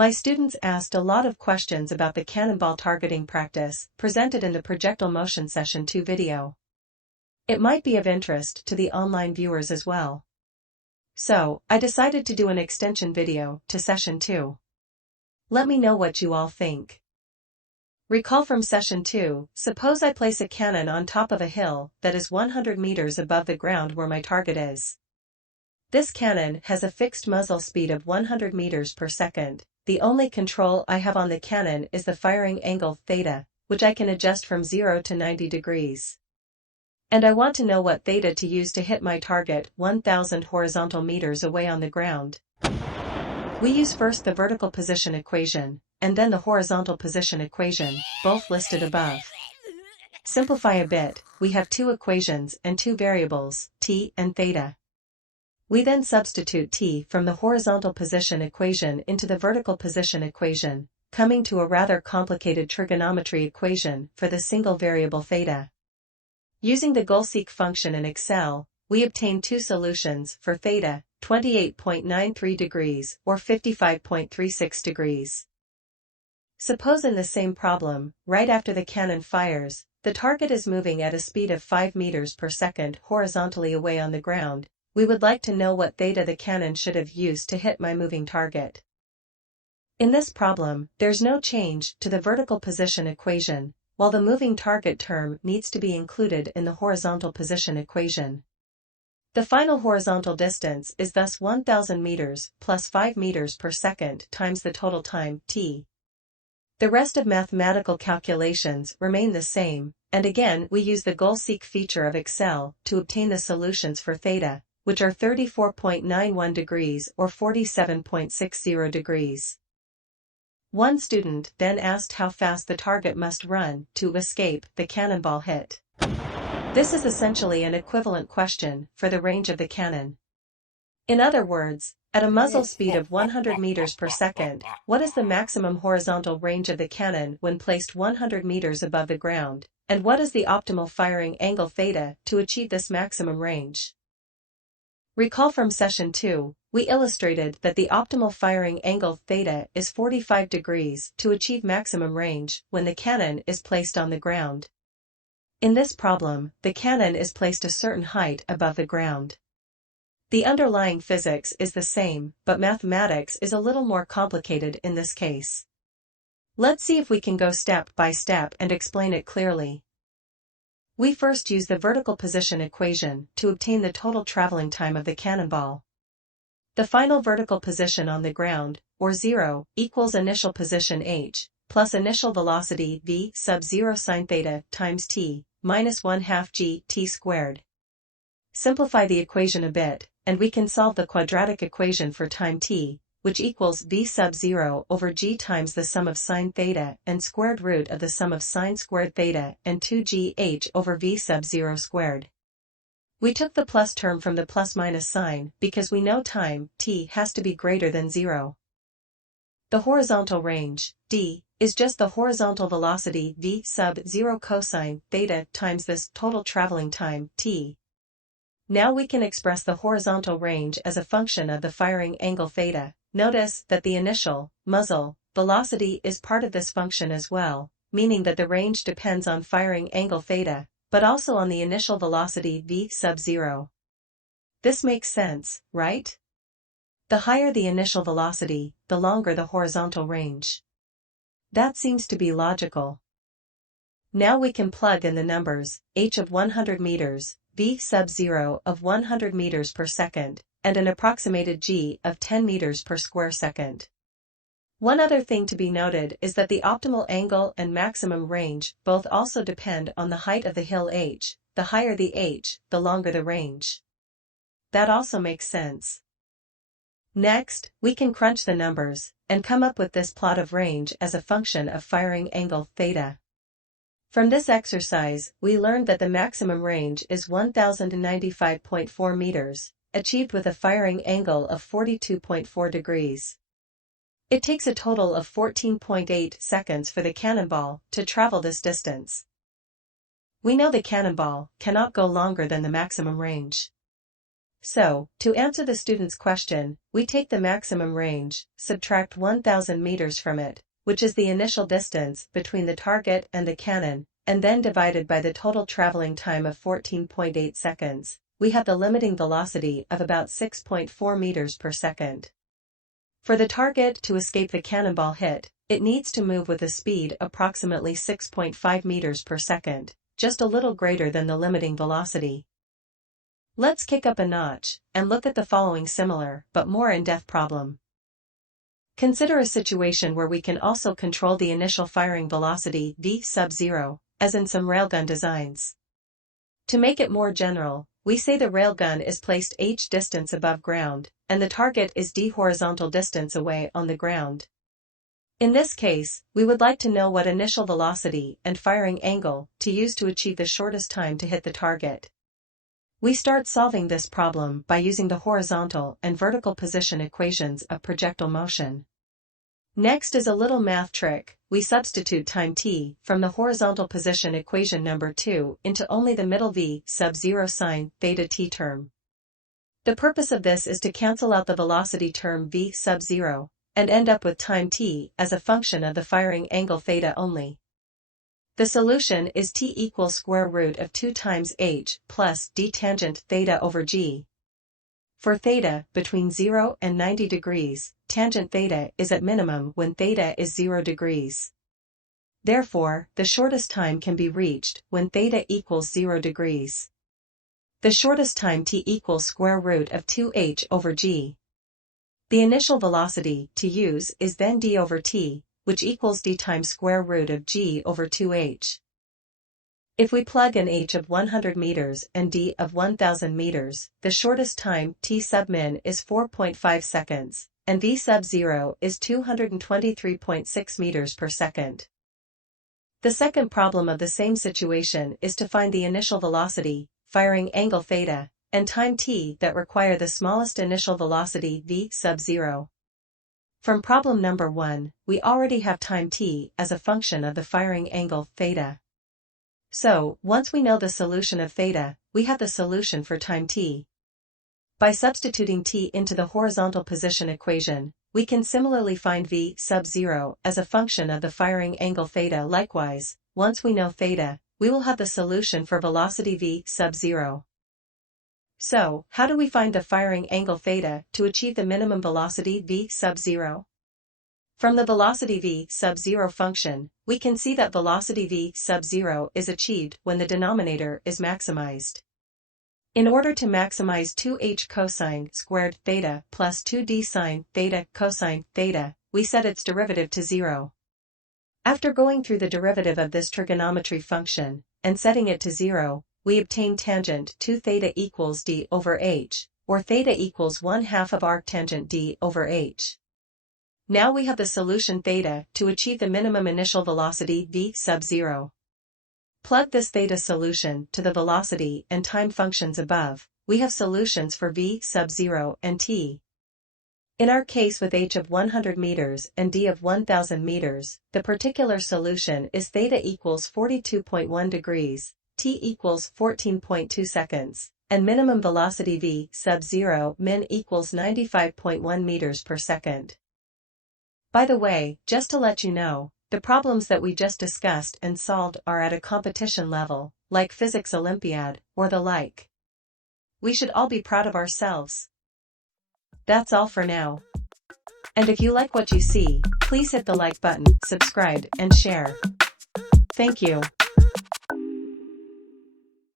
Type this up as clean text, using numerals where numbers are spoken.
My students asked a lot of questions about the cannonball targeting practice presented in the Projectile Motion Session 2 video. It might be of interest to the online viewers as well. So, I decided to do an extension video to Session 2. Let me know what you all think. Recall from Session 2, suppose I place a cannon on top of a hill that is 100 meters above the ground where my target is. This cannon has a fixed muzzle speed of 100 meters per second. The only control I have on the cannon is the firing angle theta, which I can adjust from 0 to 90 degrees. And I want to know what theta to use to hit my target 1,000 horizontal meters away on the ground. We use first the vertical position equation, and then the horizontal position equation, both listed above. Simplify a bit, we have two equations and two variables, t and theta. We then substitute t from the horizontal position equation into the vertical position equation, coming to a rather complicated trigonometry equation for the single variable theta. Using the goal-seek function in Excel, we obtain two solutions for theta, 28.93 degrees or 55.36 degrees. Suppose in the same problem, right after the cannon fires, the target is moving at a speed of 5 meters per second horizontally away on the ground. We would like to know what theta the cannon should have used to hit my moving target. In this problem, there's no change to the vertical position equation, while the moving target term needs to be included in the horizontal position equation. The final horizontal distance is thus 1,000 meters plus 5 meters per second times the total time, t. The rest of mathematical calculations remain the same, and again we use the goal-seek feature of Excel to obtain the solutions for theta, which are 34.91 degrees or 47.60 degrees. One student then asked how fast the target must run to escape the cannonball hit. This is essentially an equivalent question for the range of the cannon. In other words, at a muzzle speed of 100 meters per second, what is the maximum horizontal range of the cannon when placed 100 meters above the ground, and what is the optimal firing angle theta to achieve this maximum range? Recall from Session 2, we illustrated that the optimal firing angle theta is 45 degrees to achieve maximum range when the cannon is placed on the ground. In this problem, the cannon is placed a certain height above the ground. The underlying physics is the same, but mathematics is a little more complicated in this case. Let's see if we can go step by step and explain it clearly. We first use the vertical position equation to obtain the total traveling time of the cannonball. The final vertical position on the ground, or 0, equals initial position h, plus initial velocity v sub 0 sine theta times t, minus 1/2 g t squared. Simplify the equation a bit, and we can solve the quadratic equation for time t, which equals v sub 0 over g times the sum of sine theta and squared root of the sum of sine squared theta and 2g h over v sub 0 squared. We took the plus term from the plus minus sign because we know time, t, has to be greater than 0. The horizontal range, d, is just the horizontal velocity v sub 0 cosine theta times this total traveling time, t. Now we can express the horizontal range as a function of the firing angle theta. Notice that the initial, muzzle, velocity is part of this function as well, meaning that the range depends on firing angle theta, but also on the initial velocity v sub 0. This makes sense, right? The higher the initial velocity, the longer the horizontal range. That seems to be logical. Now we can plug in the numbers, h of 100 meters, v sub 0 of 100 meters per second, and an approximated g of 10 meters per square second. One other thing to be noted is that the optimal angle and maximum range both also depend on the height of the hill h. The higher the h, the longer the range. That also makes sense. Next, we can crunch the numbers and come up with this plot of range as a function of firing angle theta. From this exercise, we learned that the maximum range is 1095.4 meters, achieved with a firing angle of 42.4 degrees. It takes a total of 14.8 seconds for the cannonball to travel this distance. We know the cannonball cannot go longer than the maximum range. So, to answer the student's question, we take the maximum range, subtract 1,000 meters from it, which is the initial distance between the target and the cannon, and then divided by the total traveling time of 14.8 seconds, we have the limiting velocity of about 6.4 meters per second. For the target to escape the cannonball hit, it needs to move with a speed approximately 6.5 meters per second, just a little greater than the limiting velocity. Let's kick up a notch and look at the following similar but more in-depth problem. Consider a situation where we can also control the initial firing velocity v sub 0, as in some railgun designs. To make it more general, we say the railgun is placed h distance above ground, and the target is d horizontal distance away on the ground. In this case, we would like to know what initial velocity and firing angle to use to achieve the shortest time to hit the target. We start solving this problem by using the horizontal and vertical position equations of projectile motion. Next is a little math trick. We substitute time t from the horizontal position equation number 2 into only the middle v sub 0 sine theta t term. The purpose of this is to cancel out the velocity term v sub 0, and end up with time t as a function of the firing angle theta only. The solution is t equals square root of 2 times h plus d tangent theta over g. For theta between 0 and 90 degrees, tangent theta is at minimum when theta is 0 degrees. Therefore, the shortest time can be reached when theta equals 0 degrees. The shortest time t equals square root of 2h over g. The initial velocity to use is then d over t, which equals d times square root of g over 2h. If we plug in h of 100 meters and d of 1000 meters, the shortest time t sub min is 4.5 seconds, and v sub 0 is 223.6 meters per second. The second problem of the same situation is to find the initial velocity, firing angle theta, and time t that require the smallest initial velocity v sub 0. From problem number 1, we already have time t as a function of the firing angle theta. So, once we know the solution of theta, we have the solution for time t. By substituting t into the horizontal position equation, we can similarly find v sub 0 as a function of the firing angle theta. Likewise, once we know theta, we will have the solution for velocity v sub 0. So, how do we find the firing angle theta to achieve the minimum velocity v sub 0? From the velocity v sub 0 function, we can see that velocity v sub 0 is achieved when the denominator is maximized. In order to maximize 2h cosine squared theta plus 2d sine theta cosine theta, we set its derivative to 0. After going through the derivative of this trigonometry function, and setting it to 0, we obtain tangent 2 theta equals d over h, or theta equals 1/2 of arctangent d over h. Now we have the solution theta to achieve the minimum initial velocity v sub 0. Plug this theta solution to the velocity and time functions above, we have solutions for v sub 0 and t. In our case with h of 100 meters and d of 1000 meters, the particular solution is theta equals 42.1 degrees, t equals 14.2 seconds, and minimum velocity v sub 0 min equals 95.1 meters per second. By the way, just to let you know, the problems that we just discussed and solved are at a competition level, like Physics Olympiad, or the like. We should all be proud of ourselves. That's all for now. And if you like what you see, please hit the like button, subscribe, and share. Thank you.